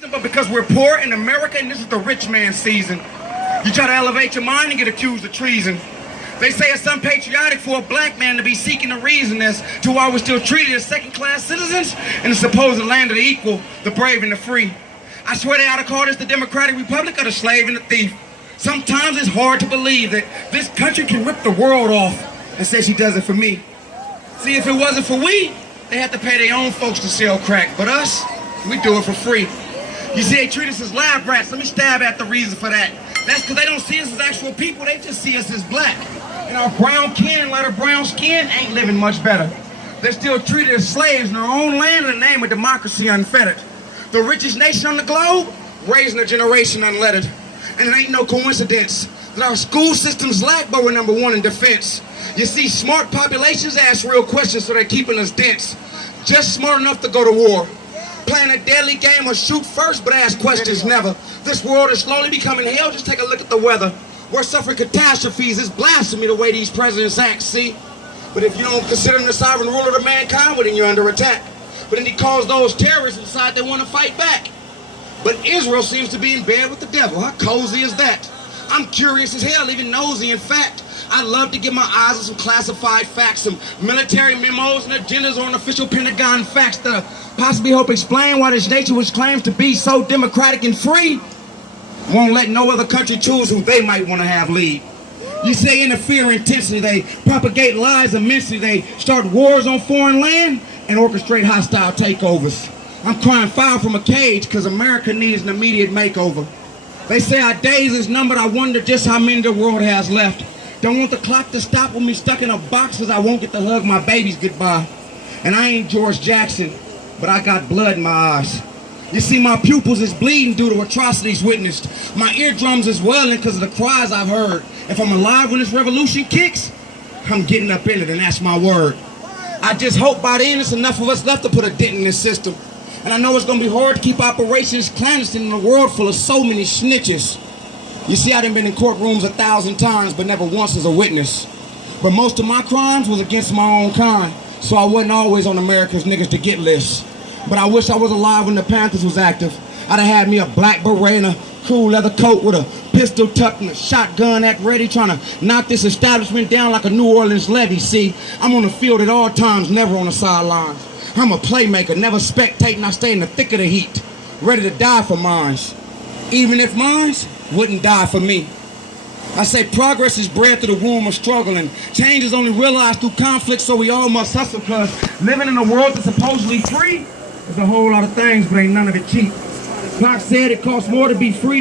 But because we're poor in America and this is the rich man's season, you try to elevate your mind and get accused of treason. They say it's unpatriotic for a black man to be seeking a reason as to why we're still treated as second-class citizens in the supposed land of the equal, the brave and the free. I swear they ought to call this the Democratic Republic of the slave and the thief. Sometimes it's hard to believe that this country can rip the world off and say she does it for me. See, if it wasn't for we, they have to pay their own folks to sell crack. But us, we do it for free. You see, they treat us as lab rats. Let me stab at the reason for that. That's because they don't see us as actual people. They just see us as black. And our brown kin, light of brown skin, ain't living much better. They're still treated as slaves in their own land in the name of democracy unfettered. The richest nation on the globe, raising a generation unlettered. And it ain't no coincidence that our school systems lack, but we're number one in defense. You see, smart populations ask real questions, so they're keeping us dense. Just smart enough to go to war. Playing a deadly game or shoot first, but ask questions never. This world is slowly becoming hell. Just take a look at the weather. We're suffering catastrophes. It's blasphemy the way these presidents act, see? But if you don't consider him the sovereign ruler of mankind, well, then you're under attack. But then he calls those terrorists and decide they want to fight back. But Israel seems to be in bed with the devil. How cozy is that? I'm curious as hell, even nosy. In fact, I'd love to get my eyes on some classified facts, some military memos and agendas on official Pentagon facts that possibly help explain why this nation, which claims to be so democratic and free, won't let no other country choose who they might want to have lead. You say interfere intensely, they propagate lies immensely, they start wars on foreign land and orchestrate hostile takeovers. I'm crying foul from a cage because America needs an immediate makeover. They say our days is numbered. I wonder just how many the world has left. Don't want the clock to stop with me stuck in a box because I won't get to hug my babies goodbye. And I ain't George Jackson, but I got blood in my eyes. You see, my pupils is bleeding due to atrocities witnessed. My eardrums is welling because of the cries I've heard. If I'm alive when this revolution kicks, I'm getting up in it, and that's my word. I just hope by then there's enough of us left to put a dent in this system. And I know it's going to be hard to keep operations clandestine in a world full of so many snitches. You see, I done been in courtrooms 1,000 times, but never once as a witness. But most of my crimes was against my own kind, so I wasn't always on America's niggas to get lists. But I wish I was alive when the Panthers was active. I'd have had me a black beret and a cool leather coat with a pistol tucked and a shotgun at ready, trying to knock this establishment down like a New Orleans levee. See, I'm on the field at all times, never on the sidelines. I'm a playmaker, never spectating. I stay in the thick of the heat, ready to die for mines, even if mines wouldn't die for me. I say progress is bred through the womb of struggle, and change is only realized through conflict, so we all must hustle, because living in a world that's supposedly free is a whole lot of things, but ain't none of it cheap. Pac said it costs more to be free